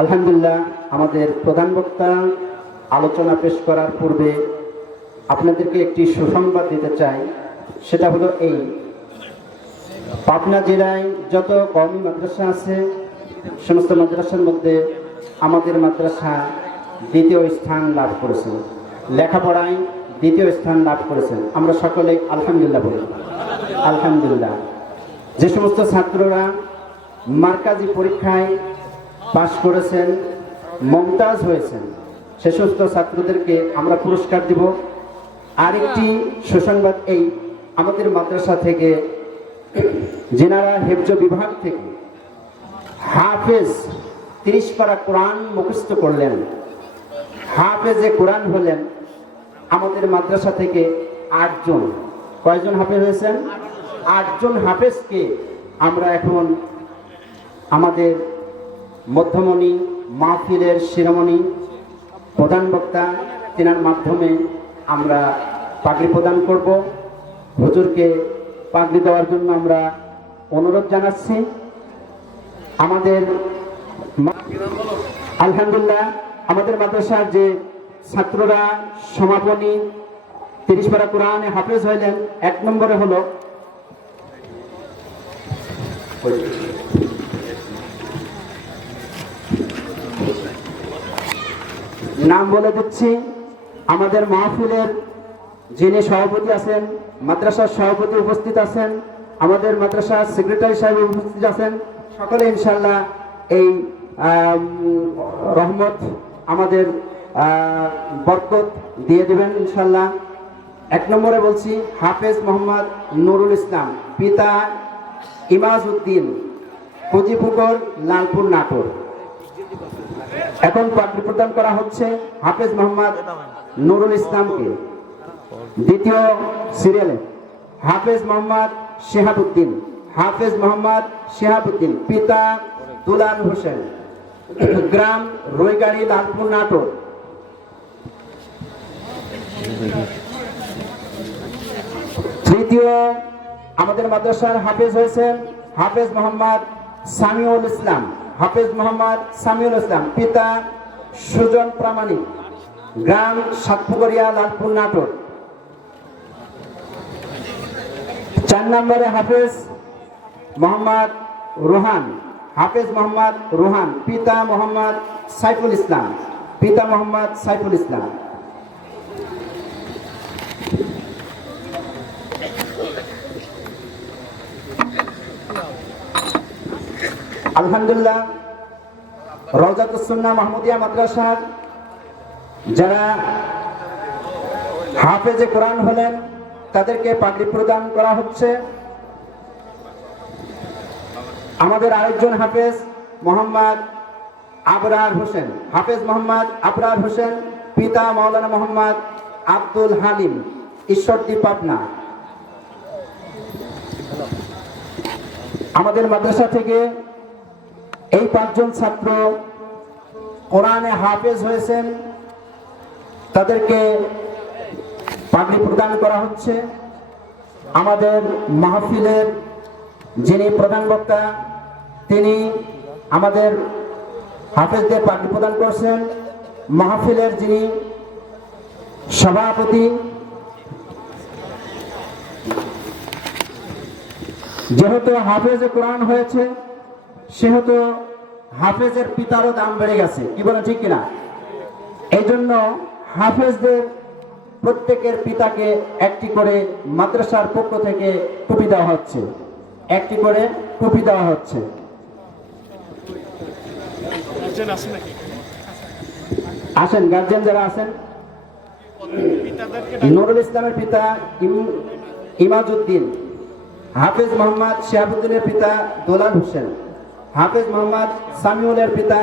আলহামদুলিল্লাহ, আমাদের প্রধান বক্তা আলোচনা পেশ করার পূর্বে আপনাদেরকে একটি সুসংবাদ দিতে চাই। সেটা হলো এই, পাবনা জেলায় যত কওমি মাদ্রাসা আছে সমস্ত মাদ্রাসার মধ্যে আমাদের মাদ্রাসা দ্বিতীয় স্থান লাভ করেছে, লেখাপড়ায় দ্বিতীয় স্থান লাভ করেছেন। আমরা সকলে আলহামদুলিল্লাহ বলি। আলহামদুলিল্লাহ। যে সমস্ত ছাত্ররা মার্কাজি পরীক্ষায় পাশ করেছেন, মমতাজ হয়েছেন, সে সমস্ত ছাত্রদেরকে আমরা পুরস্কার দিব। আরেকটি সুসংবাদ এই, আমাদের মাদ্রাসা থেকে যেনারা হেফজ বিভাগ থেকে হাফেজ 30 পারা কোরআন মুখস্থ করলেন, হাফেজে কোরআন হলেন, আমাদের মাদ্রাসা থেকে 8 জন। কয়জন হাফেজ হয়েছেন? 8 জন হাফেজকে আমরা এখন আমাদের মধ্যমণি মাহফিলের শিরোমণি প্রধান বক্তা তেনার মাধ্যমে আমরা পাগড়ি প্রদান করব। হুজুরকে পাগড়ি দেওয়ার জন্য আমরা অনুরোধ জানাচ্ছি। আমাদের আলহামদুলিল্লাহ, আমাদের মাদ্রাসার যে ছাত্ররা সমাপনী 30 পারা কোরআনে হাফেজ হইলেন, 1 নম্বরে হলো নাম বলে দিচ্ছি। আমাদের মাহফিলের যিনি সভাপতি আছেন, মাদ্রাসার সভাপতি উপস্থিত আছেন, আমাদের মাদ্রাসার সেক্রেটারি সাহেব উপস্থিত আছেন। সকলে ইনশাল্লাহ এই রহমত আমাদের বরকত দিয়ে দেবেন ইনশাল্লাহ। 1 নম্বরে বলছি হাফেজ মোহাম্মদ নুরুল ইসলাম, পিতা ইমাজউদ্দিন, কুজিপুকুর, লালপুর, নাটোর। এখন পাগড়ি প্রদান করা হচ্ছে হাফেজ মোহাম্মদ নুরুল ইসলামকে। দ্বিতীয় সিরিয়ালে হাফেজ মোহাম্মদ শিহাবুদ্দিন, হাফেজ মোহাম্মদ শিহাবুদ্দিন, পিতা দুলাল হোসেন, গ্রাম রইগাড়ি, লালপুর, নাটোর। তৃতীয় আমাদের মাদ্রাসার হাফেজ হয়েছেন হাফেজ মোহাম্মদ সামিউল ইসলাম, হাফেজ মোহাম্মদ সামিউল ইসলাম, পিতা সুজন প্রামাণিক, গ্রাম সাতপুকুরিয়া, লালপুর, নাটোর। 4 নম্বরে হাফেজ মোহাম্মদ রোহান, হাফেজ মোহাম্মদ রোহান, পিতা মোহাম্মদ সাইফুল ইসলাম, পিতা মোহাম্মদ সাইফুল ইসলাম। আলহামদুলিল্লাহ, রওজাতুস সুন্নাহ মাহমুদিয়া মাদ্রাসার যারা হাফেজে কোরআন হলেন তাদেরকে পাগড়ি প্রদান করা হচ্ছে। আমাদের আরেকজন হাফেজ মোহাম্মদ আবরার হোসেন, হাফেজ মোহাম্মদ আবরার হোসেন, পিতা মাওলানা মোহাম্মদ আব্দুল হালিম, ঈশ্বরদী, পাবনা। আমাদের মাদ্রাসা থেকে এই 5 জন ছাত্র কোরআনে হাফেজ হয়েছেন, তাদেরকে পাগড়ি প্রদান করা হচ্ছে। আমাদের মাহফিলের যিনি প্রধান বক্তা তিনি আমাদের হাফেজদের পাগড়ি প্রদান করছেন। মাহফিলের যিনি সভাপতি, যেহেতু হাফেজে কোরআন হয়েছে সেহেতু হাফেজের পিতারও দাম বেড়ে গেছে, কি বলেন ঠিক কিনা? এই জন্য হাফেজদের প্রত্যেকের পিতাকে একটি করে মাদ্রাসার পক্ষ থেকে টুপি দেওয়া হচ্ছে, একটি করে টুপি দেওয়া হচ্ছে। আসেন গার্জিয়ান যারা আছেন। নুরুল ইসলামের পিতা ইমাজউদ্দিন, হাফেজ মোহাম্মদ শিহাবুদ্দিনের পিতা দুলাল হোসেন, হাফেজ মোহাম্মদ সামিউলের পিতা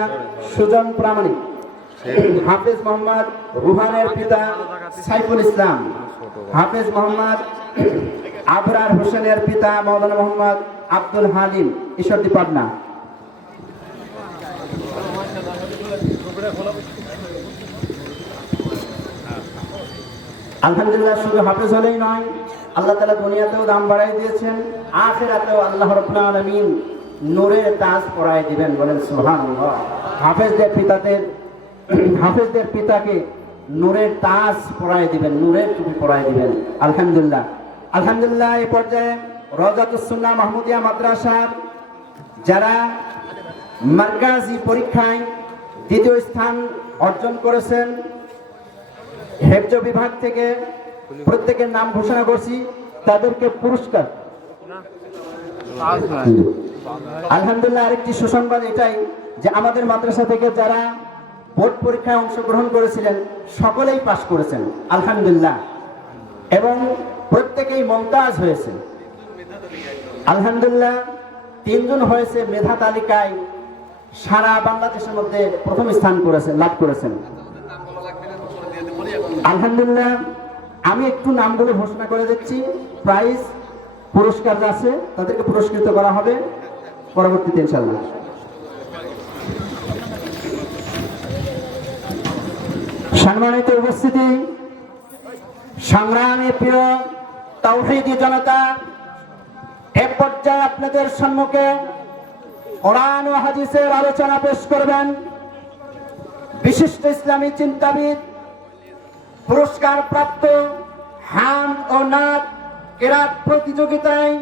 সুজন প্রামাণিক, হাফেজ মোহাম্মদ রুহানের পিতা সাইফুল ইসলাম, হাফেজ মোহাম্মদ আবরার হোসেনের পিতা মাওলানা মোহাম্মদ আব্দুল হালিম, ঈশ্বরদী, পাবনা। আলহামদুলিল্লাহ, শুধু হাফেজ হলেই নয়, আল্লাহ তাআলা দুনিয়াতেও দাম বাড়াই দিয়েছেন, আখিরাতেও আল্লাহ রাব্বুল আলামিন নূরের তাজ পরায় দিবেন, বলেন সুবহানাল্লাহ। হাফেজদের পিতাকে নূরের তাজ পরায় দিবেন, নূরের টুপি পরায় দিবেন। আলহামদুলিল্লাহ, আলহামদুলিল্লাহ। এই পর্যায়ে রওজাতুস সুন্নাহ মাহমুদিয়া মাদ্রাসার যারা মার্কাজি পরীক্ষায় দ্বিতীয় স্থান অর্জন করেছেন, হেফজ বিভাগ থেকে প্রত্যেকের নাম ঘোষণা করছি, তাদেরকে পুরস্কার। আলহামদুলিল্লাহ, আরেকটি সুসংবাদ এটাই যে আমাদের মাদ্রাসা থেকে যারা বোর্ড পরীক্ষায় অংশগ্রহণ করেছিলেন সকলেই পাশ করেছেন আলহামদুলিল্লাহ, এবং প্রত্যেকেই মমতাজ হয়েছে আলহামদুলিল্লাহ। 3 জন হয়েছে মেধা তালিকায় সারা বাংলাদেশের মধ্যে প্রথম স্থান লাভ করেছেন আলহামদুলিল্লাহ। আমি একটু নামগুলো ঘোষণা করে দিচ্ছি, প্রাইজ পুরস্কার আছে তাদেরকে পুরস্কৃত করা হবে পরবর্তীতে ইনশাআল্লাহ। সম্মানিত উপস্থিতি, সংগ্রামী প্রিয় তাওহীদি জনতা, এক পর্যায়ে আপনাদের সম্মুখে কোরআন ও হাদিসের আলোচনা পেশ করবেন বিশিষ্ট ইসলামী চিন্তাবিদ, পুরস্কার প্রাপ্ত হাম ও নাত কেরাত প্রতিযোগিতায়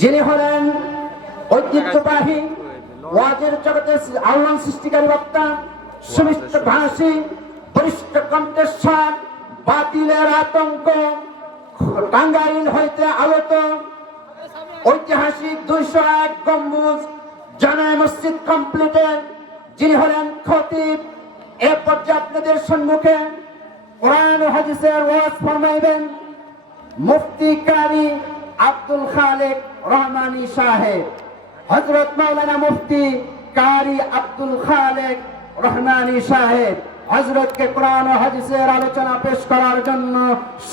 যিনি হলেন ঐতিহ্যবাহী ওয়াজের জগতের আহ্বান সৃষ্টিকারী বক্তা, সুমিষ্ট ভাষী, বরিষ্ঠ কণ্ঠস্বর, বাতিলের আতঙ্ক, টাঙ্গাইল হইতে আগত ঐতিহাসিক 201 গম্বুজ জামে মসজিদ কমপ্লিটের যিনি হলেন খতিব। এ পর্যায়ে আপনাদের সম্মুখে কোরআন ও হাদিসের ওয়াজ ফরমাইবেন মুফতি কারি আব্দুল খালেক রহমানী সাহেব। হযরত মাওলানা মুফতি কারি আব্দুল খালেক রহমানী সাহেব হযরতকে কোরআন ও হাদিসের আলোচনা পেশ করার জন্য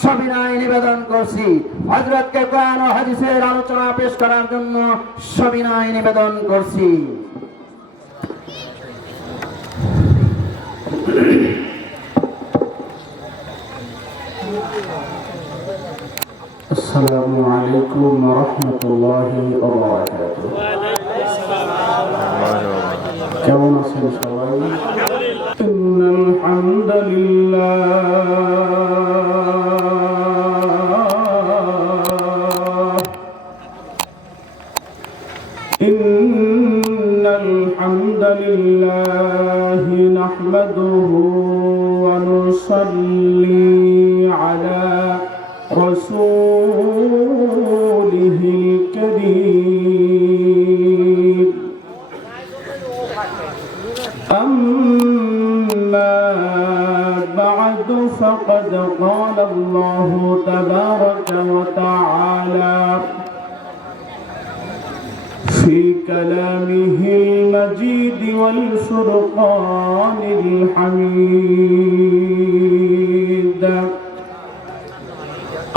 সবিনয় নিবেদন করছি। হযরতকে কোরআন ও হাদিসের আলোচনা পেশ করার জন্য সবিনয় নিবেদন করছি। আসসালামু আলাইকুম ওয়া রাহমাতুল্লাহি ওয়া বারাকাতুহু। কেমন আছেন সবাই? ইন্নাল হামদালিল্লাহ নাহমাদুহু ওয়া নুসাল্লি আলা রাসূলিহিল কারীম। أما بعد فقد قال الله تبارك وتعالى في كلامه المجيد والفرقان الحميد।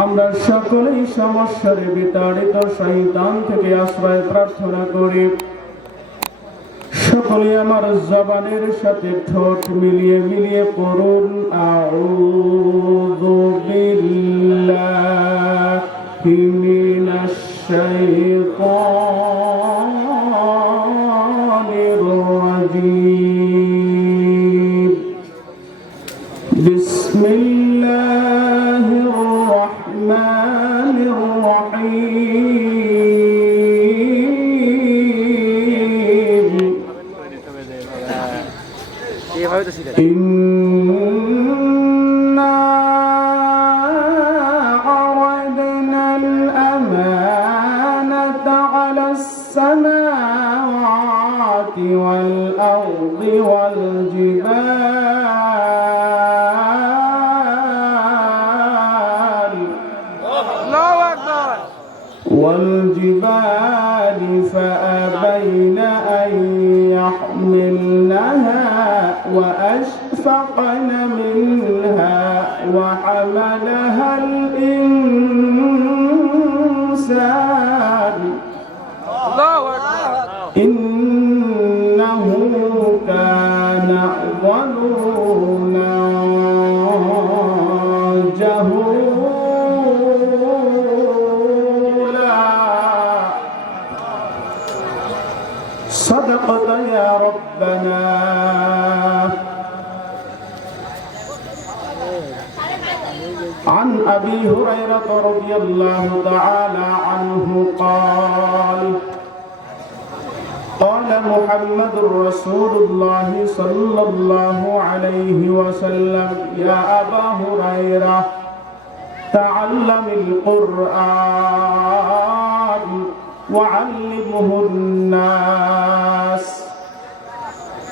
আমরা সকলেই সমস্যার বিতাড়িত শয়তান থেকে আশ্রয় প্রার্থনা করি। সকলে আমার জবানের সাথে ঠোঁট মিলিয়ে মিলিয়ে পড়ুন আউযু বিল্লাহি মিনাশ শাইতানির রাজীম। বিসমিল্লাহির রাহমানির রাহিম। إنا عرضنا الأمانة على السماوات والأرض والجبال فأبين أن يحملنها وأشفقن منها وحملها الإنسان إنه كان ظلوما جهولا أبي هريرة رضي الله تعالى عنه قال قال محمد رسول الله صلى الله عليه وسلم يا أبا هريرة تعلم القرآن وعلمه الناس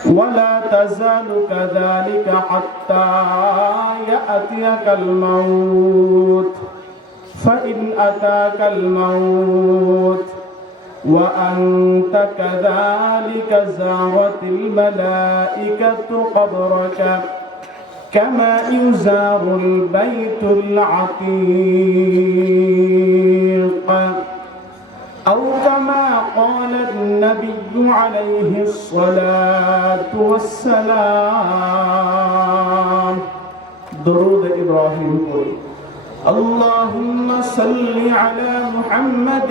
ولا تزال كذلك حتى يأتيك الموت فإن أتاك الموت وأنت كذلك زارت الملائكة قبرك كما يزار البيت العتيق أو كما قال النبي عليه الصلاة والسلام درود إبراهيم اللهم صل على محمد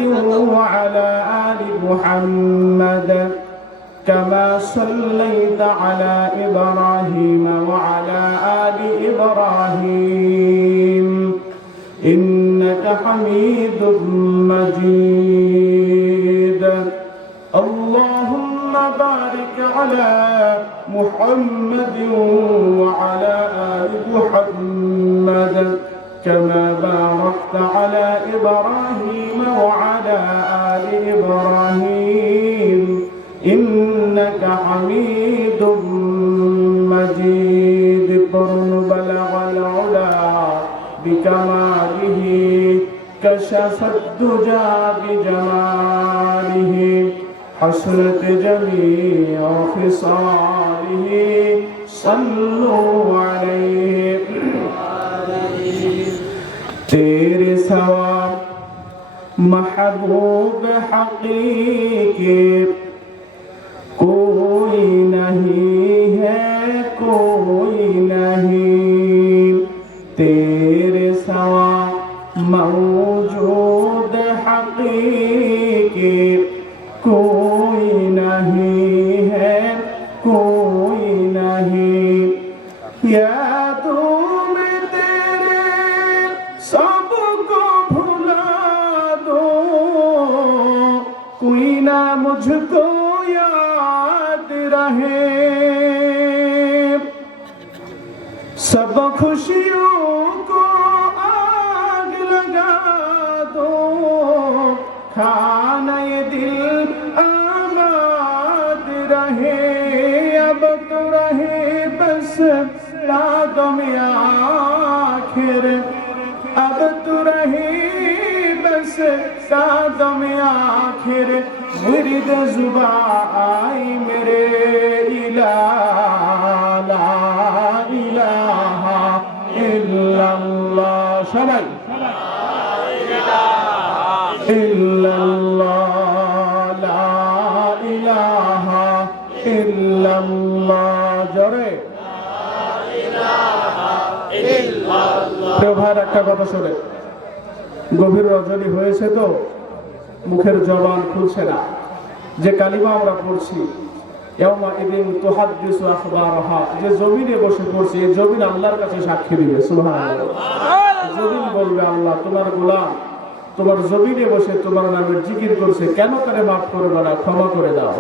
وعلى آل محمد كما صليت على إبراهيم وعلى آل إبراهيم إنك حميد مجيد اللهم بارك على محمد وعلى آل محمد كما باركت على إبراهيم وعلى آل إبراهيم إنك حميد مجيد قرن بلغ العلا بكماله كشف الدجى بجماله حسنت جميع خصاله صلوا عليه तेरे सवा महबूब हकीकी कोई नहीं है कोई नहीं तेरे सवा मौजूद हकीकी कोई नहीं है कोई नहीं यादों में तेरे सबको भुला दो कोई ना मुझको याद रहे सब खुशियों को आग लगा दो खाना ये दिल आबाद रहे अब तो रहे बस यादों में आखिर अब तो रहे बस यादों में आखिर मुर्द जुबा आई मेरे इलाहा ला इलाहा इल्लल्लाह सबाई इल्लल्लाह ला इलाहा इल्लल्लाह জোরে প্রিয় ভাইরা একটা কথা শোনে গভীর রজনী হয়েছে তো মুখের জবান খুলছে না যে কালিমা আমরা পড়ছি ইয়াউমা ইদিন তুহাদ্দিসু আখবারহা যে জমিনে বসে পড়ছি এই জমিন আল্লাহর কাছে সাক্ষী দিবে সুবহানাল্লাহ জমিন বলবে আল্লাহ তোমার গোলাম তোমার জমিনে বসে তোমার নামে জিকির করছে কেন করে মাফ করবে না ক্ষমা করে দাও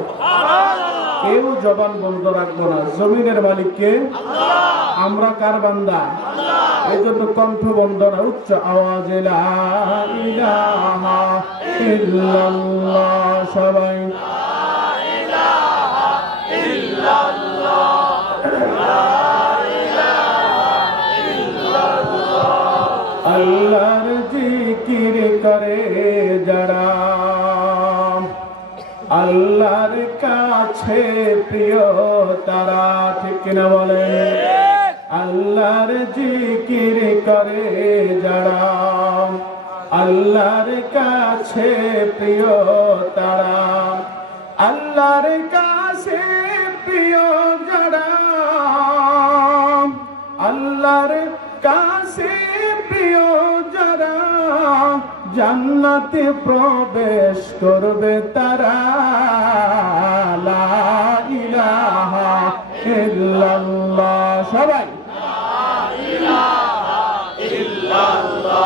কেউ জবান বন্ধ রাখবো না জমিনের মালিক কে আমরা কার বান্দা এই জন্য কণ্ঠ বন্ধ না উচ্চ আওয়াজে লা ইলাহা ইল্লাল্লাহ সবাই আল্লাহর জিকির করে যারা আল্লাহর কাছে প্রিয় তারা ঠিক কিনা বলেন আল্লাহর জিকির করে যারা আল্লাহর কাছে প্রিয় তারা আল্লাহর কাছে প্রিয় যারা আল্লাহর কাছে প্রিয় যারা জান্নাতে প্রবেশ করবে তারা লা ইলাহা ইল্লাল্লাহ সবাই লা ইলাহা ইল্লাল্লাহ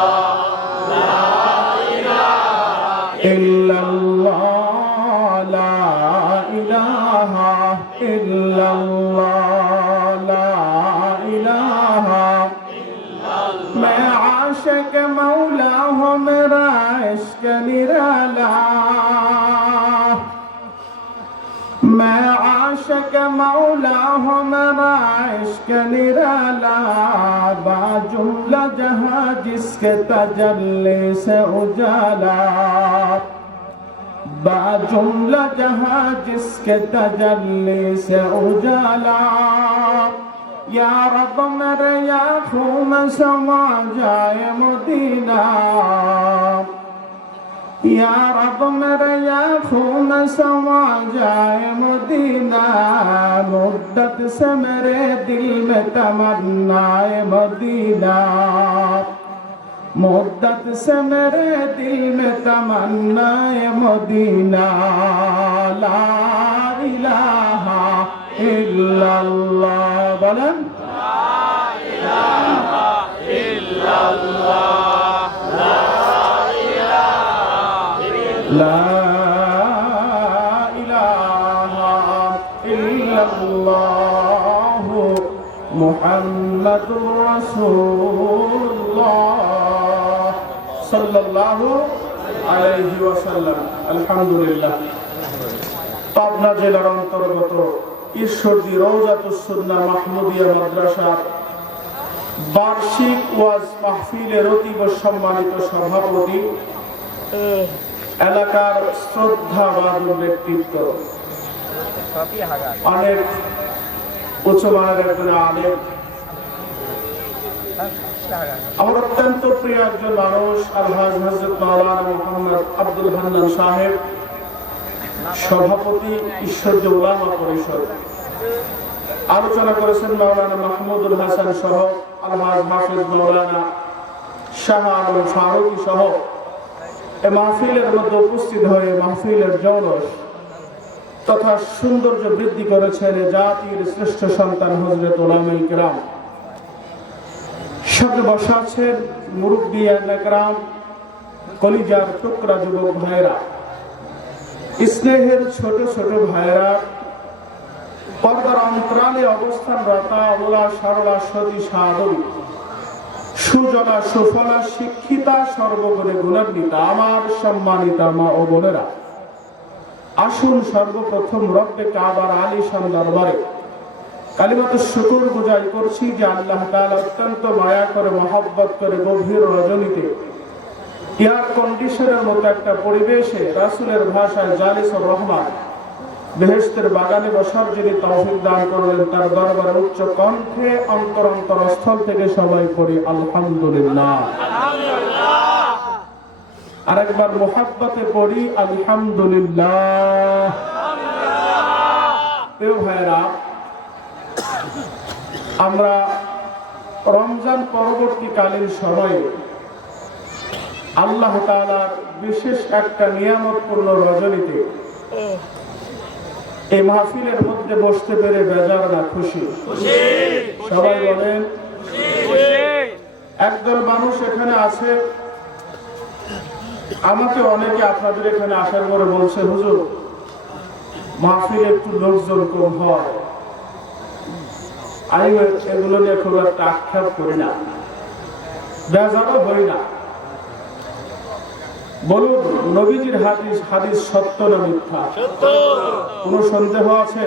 इल्लल्लाह ला इलाहा मैं आशिक मौला हूँ मेरा इश्क निराला मैं आशिक मौला हूँ मेरा इश्क निराला बाजुम्ला जहाँ जिसके तजल्ली से उजाला बाजुम्ला जहाँ जिसके तजल्ली से उजाला या रब मेरे आँखों में समा जाए मदीना या रब मेरे आँखों में समा जाए मदीना मुद्दत से मेरे दिल में तमन्नाए मदीना मुद्दत से मेरे दिल में तमन्नाए मदीना ला इलाहा इल्लल्लाह बोलें ला इलाहा इल्लल्लाह ला इलाहा इल्लल्लाह मुहम्मदुर রাসূলুল্লাহ সাল্লাল্লাহু আলাইহি ওয়াসাল্লাম। আলহামদুলিল্লাহ। পাবনা জেলার অন্তর্গত ঈশ্বরদী রওজাতুস সুন্নাহ মাহমুদিয়া মাদ্রাসার বার্ষিক ওয়াজ মাহফিলের অতীব সম্মানিত সভাপতি, এলাকার শ্রদ্ধাভাজন ব্যক্তিত্ব, অনেক উচ্চমানের একজন আলেম, আমার অত্যন্ত প্রিয় একজন মানুষ আলহাজ হযরত মাওলানা মুহাম্মদ আব্দুল হান্নান সাহেব, সভাপতি ঈশ্বরদী উলামা পরিষদ। আলোচনা করেছেন মাওলানা মাহমুদুল হাসান সহ আলহাজ হাফেজ মাওলানা শাহ আলম ফারুকী সহ এই মাহফিলের মধ্যে উপস্থিত হয়ে মাহফিলের জৌলস তথা সৌন্দর্য বৃদ্ধি করেছেন জাতির শ্রেষ্ঠ সন্তান হযরত উলামায়ে কেরাম। সামনে বসা আছেন মুরব্বিয়ানে কেরাম, কলিজার টুকরা যুবক ভাইরা, স্নেহের ছোট ছোট ভাইরা, পর্দার অন্তরালে অবস্থানরত ওলা সরলা সতী সাধবী, সুজলা সুফলা শিক্ষিতা সর্বগুণে গুণান্বিতা আমার সম্মানিতা মা ও বোনেরা, আসুন সর্বপ্রথম রব্বে কাবার আলিশান দরবারে কালিমাতুশ শুকর গুজারি করছি যে আল্লাহ তাআলা অত্যন্ত মায়া করে মহব্বত করে গভীর রজনীতে এয়ার কন্ডিশনের মতো একটা পরিবেশে রাসূলের ভাষায় জালিসুর রহমান বেহেশতের বাগানে বসার যিনি তৌফিক দান করলেন তার দরবারে উচ্চ কণ্ঠে অন্তরস্থল থেকে সবাই পড়ি আলহামদুলিল্লাহ। আরেকবার মুহাব্বতে পড়ি আলহামদুলিল্লাহ। প্রিয় ভাইরা, আমরা রমজান পরবর্তীকালীন সময়ে আল্লাহ তাআলার বিশেষ একটা নিয়ামতপূর্ণ রজনীতে এই মাহফিলের মধ্যে বসতে পেরে বেজার না খুশি? সবাই বলেন একদল মানুষ এখানে আছে, আমাকে অনেকে আপনাদের এখানে আসার পরে বলছে হুজুর মাহফিলে একটু লোকজন কম হয়। আমি এগুলো নিয়ে খুব একটা আক্ষেপ করি না, বেজারও হই না। বলুন নবীজির হাদিস সত্য না মিথ্যা? কোন সন্দেহ আছে?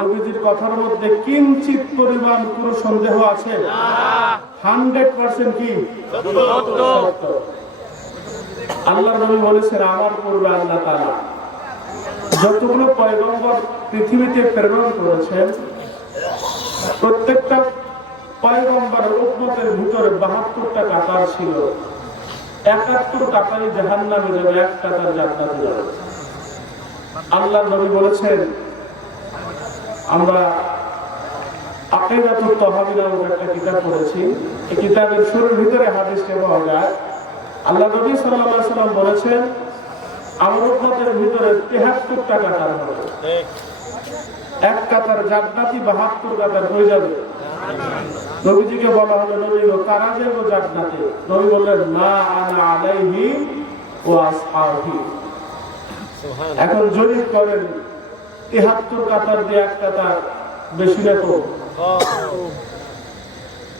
নবীজির কথার মধ্যে কিঞ্চিত পরিমাণ কোন সন্দেহ আছে? 100% কি সত্য? আল্লাহর নবী বলেছেন আমার পূর্বে আল্লাহ তাআলা যতগুলো পয়গম্বর পৃথিবীতে প্রেরণ করেছেন প্রত্যেকটা পয়গম্বরের উম্মতের ভিতরে 72টা কাতার ছিল। 71 কাতারই জাহান্নামে যাবে, 1 কাতার জান্নাতে যাবে। আল্লাহর নবী বলেছেন, আমরা আকিদাতুত তাহাবী নামক একটা কিতাব পড়েছি, এই কিতাবের শুরুর ভিতরে হাদিসটা পাওয়া যায়। আল্লাহ নবী সাল্লাল্লাহু আলাইহি ওয়াসাল্লাম বলেছেন আমার উম্মতের ভিতরে 73টা কাতার হবে, 1 কাতার জান্নাতি, 72 কাতার হয়ে যাবে। নবীজিকে বলা হলো নবী কারা যাবে জান্নাতে? নবী বললেন মা আনা আলাইহি ওয়া আসহাবি। এখন জরিপ করেন 73 কাতার দিয়ে এক কাতার বেশি না তো?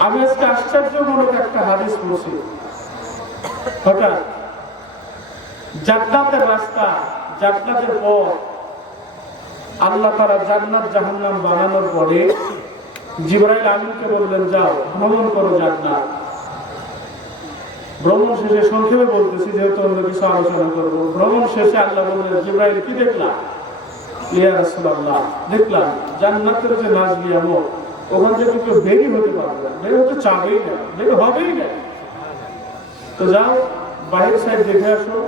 আমি আজকে আশ্চর্যজনক একটা হাদিস পড়ছি। হঠাৎ জান্নাতের রাস্তা, জান্নাতের পথ, আল্লাহ তাআলা জান্নাত জাহান্নাম বানানোর পরে জিবরাইল আমিনকে বললেন, যাও ভ্রমণ করো জান্নাত। ভ্রমণ শেষে, সংক্ষেপে বলতেছি যেহেতু অন্য কিছু আলোচনা করবো, ভ্রমণ শেষে আল্লাহ বললেন, জিবরাইল কি দেখলাম? ইয়া রাসূলুল্লাহ, দেখলাম জান্নাতের যে নাজ নিয়ামত, ওখান থেকে কেউ বেরি হতে পারবে না, বের হতে চাবেই না, বের হবেই না। তো যাও বাহির সাইড দেখে আসো।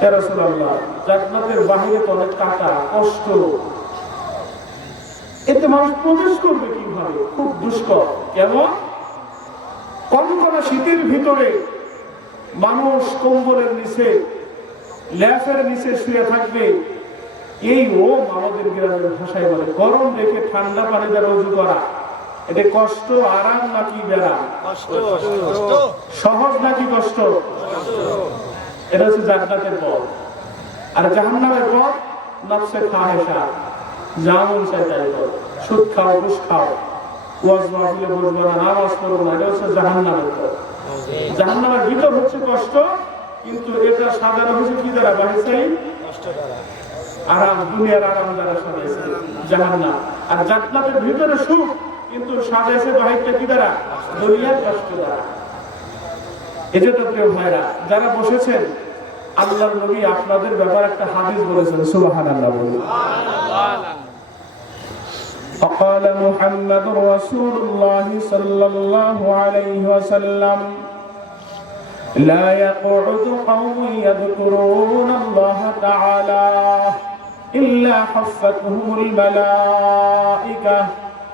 ইয়া রাসূলুল্লাহ, জান্নাতের বাহিরে তো অনেক কাটা, কষ্ট, এতে মানুষ প্রবেশ করবে কিভাবে? খুব দুষ্কর। কেমন? কনকনা শীতের ভিতরে মানুষ কম্বলের নিচে, ল্যাফের নিচে শুয়ে থাকবে। এই ওম আমাদের গ্রামের ভাষায় বলে, গরম রেখে ঠান্ডা পানি দ্বারা ওযু করা, এটা কষ্ট, আরাম নাকি ব্যারাম? সহজ নাকি কষ্ট? এটা হচ্ছে জান্নাতের পথ। আর জাহান্নামের পথ নফসে খাহেশা, জামুন চাই তাই করো, সুদ খাও, ঘুষ খাও, ওয়াজ মাহফিলে বসবো না, নামাজ পড়বো না, এটা হচ্ছে জাহান্নামের পথ। জাহান্নামের ভিতর হচ্ছে কষ্ট, কিন্তু এটা সাজানো হচ্ছে কি দ্বারা? বাহির সাইড আরাম, দুনিয়ার আরাম দ্বারা সাজাইছে জাহান্নাম। আর জান্নাতের ভিতরে সুখ, কিন্তু সাজাইছে বাহিরটা কি দ্বারা? দুনিয়ার কষ্ট দ্বারা। এজন্য প্রিয় ভাইরা, যারা বসেছেন, আল্লাহর নবী আপনাদের ব্যাপারে একটা হাদিস বলেছেন, সুবহানাল্লাহ বলুন। فقال محمد رسول الله صلى الله عليه وسلم لا يقعد قوم يذكرون الله تعالى إلا حفتهم الملائكة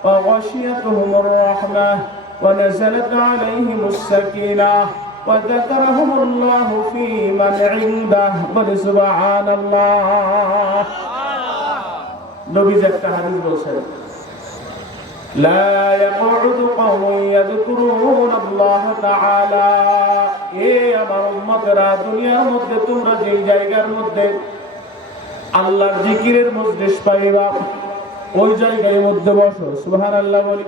وغشيتهم الرحمة ونزلت عليهم السكينة وذكرهم الله في من عنده بل سبحان الله. নবী একটা হাদিস বলেছেন, لا يقعد قوم يذكرون الله تعالى, এ আমার উম্মতেরা, দুনিয়ার মধ্যে তোমরা যে জায়গার মধ্যে আল্লাহর জিকিরের মজলিস পাইবা, ওই জায়গার মধ্যে বসো। সুবহানাল্লাহ বলি।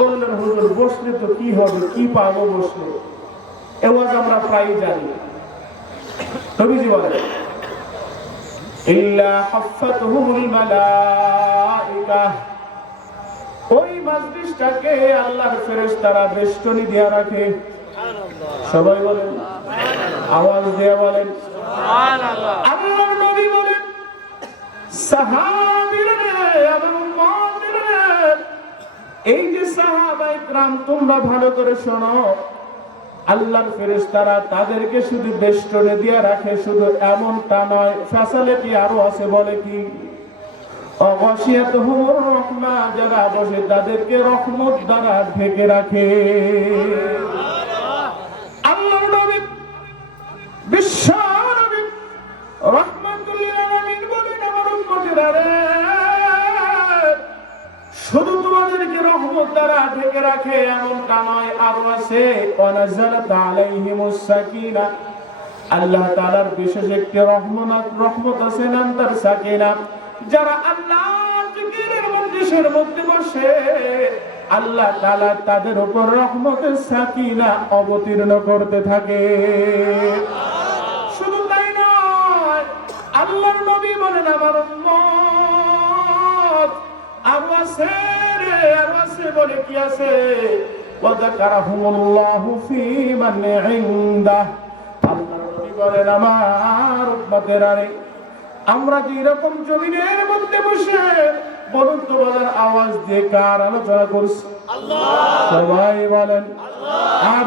বললেন, হুজুর বসলে তো কি হবে, কি পাবো বসলে? এ ওয়াজ আমরা প্রায় জানি। নবীজি বলেন, ইল্লা হাফাতহুমুল মালাইকা, ওই মজলিসটাকে আল্লাহর ফেরেশতারা বেষ্টনী দিয়ে রাখে। সবাই বলেন, আওয়াজ দিয়ে বলেন সুবহানাল্লাহ। আল্লাহর নবী বলেন, সাহাবীরা, আমার উম্মতেরা, এই যে সাহাবায়ে کرام, তোমরা ভালো করে শোনো, আল্লাহর ফেরেশতারা তাদেরকে শুধু বেষ্টনী দিয়ে রাখে, শুধু এমনটা নয়, ফ্যাসিলিটি আরো আছে। বলে কি? অগশিয়াতুহুর রাহমা, যারা বসে তাদেরকে রহমত দ্বারা ঢেকে রাখে। আল্লাহর নবী, বিশ্ব নবী রাহমাতুল লিল আলামিন বলেন, আমার উম্মতেরা রে, শুধু তোমাদেরকে রহমত দ্বারা ঢেকে রাখে এমনটা নয়, আরো আছে। ওয়ানাযালাত আলাইহিমুস সাকিনা, আল্লাহ তাআলার বিশেষ একটি রহমত আছে, নাম তার সাকিনা। যারা আল্লাহর জিকিরের মজলিসের মধ্যে বসে, আল্লাহ তাআলা তাদের উপর রহমতের সাকিনা অবতীর্ণ করতে থাকে। শুধু তাই নয়, আল্লাহর নবী বলেন, আমার উম্মত আরো আছে রে, আরো আছে। বলে কি আছে? ওয়া যাকারাহুমুল্লাহু ফি মান ইনদাহ, আল্লাহর নবী বলেন, আমার উম্মতেরা রে, আমরা যে এরকম জমিনের মধ্যে বসে, বলুন তো বলেন, আওয়াজ দিয়ে কার আলোচনা করছি? আল্লাহ। সবাই বলেন, আল্লাহ। আর